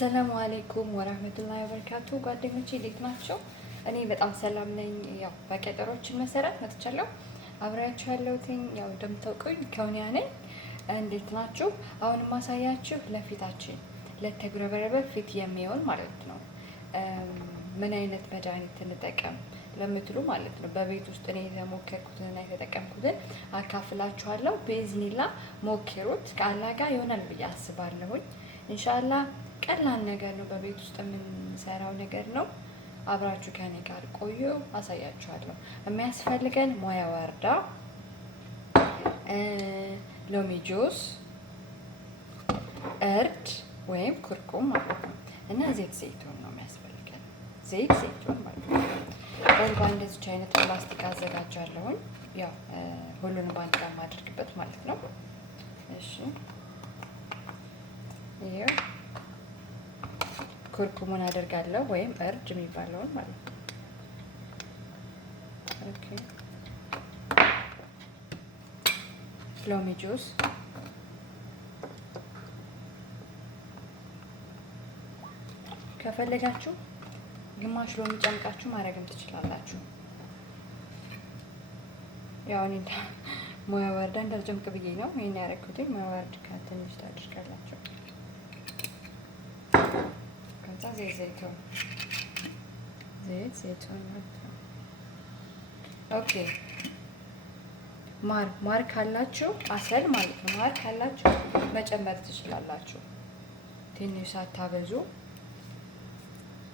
አሰላሙ አለይኩም ወራህመቱላሂ ወበረካቱ። ጓደኞቼ እንዴት ናቸው? እኔ በጣም ሰላም ነኝ። ያው በቀጠሮችን መሰረት መጥቻለሁ። አብሬያችሁ ያለሁትኝ ያው እንደምታውቁኝ ከውኒያ ነኝ። እንዴት ናችሁ? አሁን ማሳያችሁ ለፊታችን ለተጉረበረበ ፊት የሚሆን ማለት ነው ምን አይነት መድኃኒት እንጠቀም ለምትሉ ማለት ነው በቤት ውስጥ እኔ የሞከርኩትንና የተጠቀምኩትን አካፍላችኋለሁ። በኢዝኒላ ሞክሩት። ከአላህ ጋር ይሆናል ብዬ አስባለሁኝ። ኢንሻአላህ ቀላል ነገር ነው፣ በቤት ውስጥ የምንሰራው ነገር ነው። አብራችሁ ከኔ ጋር ቆዩ፣ አሳያችኋለሁ። የሚያስፈልገን ሞያ ወርዳ፣ ሎሚ ጁስ፣ እርድ ወይም ኩርኩም ማለት ነው እና ዘይት ዘይቱን ነው የሚያስፈልገን። ዘይት ዘይቱን ማለት ነው። እንደዚች አይነት ፕላስቲክ አዘጋጃለሁኝ። ያው ሁሉንም በአንድ ጋር ማድረግበት ማለት ነው። እሺ ይሄው ኩርኩሙን አደርጋለሁ ወይም እርድ የሚባለውን ማለት ነው። ኦኬ ሎሚ ጁስ ከፈለጋችሁ ግማሽ ሎሚ ጨምቃችሁ ማድረግም ትችላላችሁ። ያው እኔ ሞያ ወርዳ እንዳልጨምቅ ብዬ ነው ይሄን ያደረኩት። ሞያ ወርድ ከትንሽ ታድርጋላችሁ። ከዛ ዘይት ዘይቱን ማለት ነው። ኦኬ ማር ካላችሁ አሰል ማለት ነው። ማር ካላችሁ መጨመር ትችላላችሁ። ትንሽ ሳታበዙ፣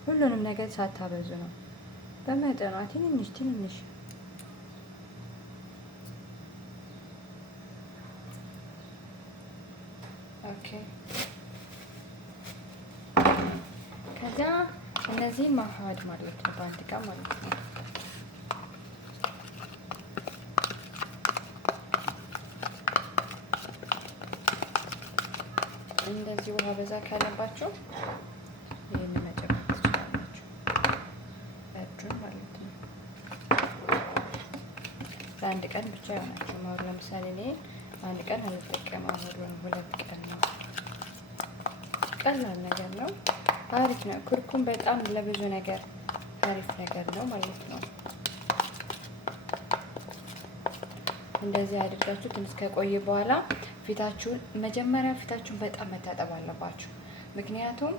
ሁሉንም ነገር ሳታበዙ ነው። በመጠኗ ትንሽ ኦኬ። ከዛ እነዚህን ማዋሃድ ማለት ነው በአንድ ጋር ማለት ነው። እንደዚህ ውሃ በዛ ካለባችሁ ይሄንን መጨመር ትችላላችሁ፣ እርዱን ማለት ነው። ለአንድ ቀን ብቻ ይሆናችሁ። ማር ለምሳሌ እኔ አንድ ቀን አልጠቀመው፣ ሁለት ቀን ነው። ቀላል ነገር ነው፣ አሪፍ ነው። ኩርኩም በጣም ለብዙ ነገር አሪፍ ነገር ነው ማለት ነው። እንደዚህ አድርጋችሁ ትንሽ ከቆየ በኋላ መጀመሪያ ፊታችሁን በጣም መታጠብ አለባችሁ። ምክንያቱም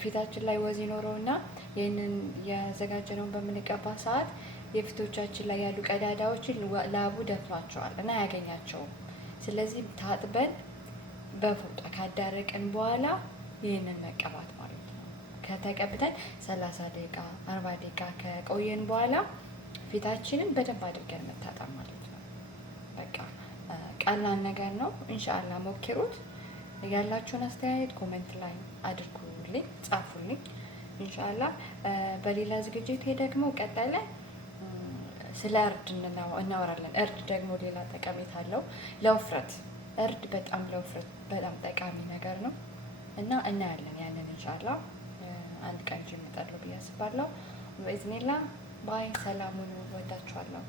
ፊታችን ላይ ወዝ ይኖረውና ይህንን ያዘጋጀነውን በምንቀባ ሰዓት የፊቶቻችን ላይ ያሉ ቀዳዳዎችን ላቡ ደፍኗቸዋል እና አያገኛቸውም። ስለዚህ ታጥበን በፎጣ ካዳረቅን በኋላ ይህንን መቀባት ማለት ነው። ከተቀብተን 30 ደቂቃ 40 ደቂቃ ከቆየን በኋላ ፊታችንን በደንብ አድርገን መታጠብ ማለት ነው። በቃ ቀላል ነገር ነው። ኢንሻአላህ ሞክሩት። ያላችሁን አስተያየት ኮሜንት ላይ አድርጉልኝ፣ ጻፉልኝ። ኢንሻአላህ በሌላ ዝግጅት ደግሞ ቀጣይ ላይ ስለ እርድ እናወራለን። እርድ ደግሞ ሌላ ጠቀሜታ አለው ለውፍረት። እርድ በጣም ለውፍረት በጣም ጠቃሚ ነገር ነው እና እናያለን ያንን ኢንሻአላህ አንድ ቀን እመጣለሁ ብዬ አስባለሁ። በኢዝኒላህ ባይ። ሰላሙን ወዳችኋለሁ።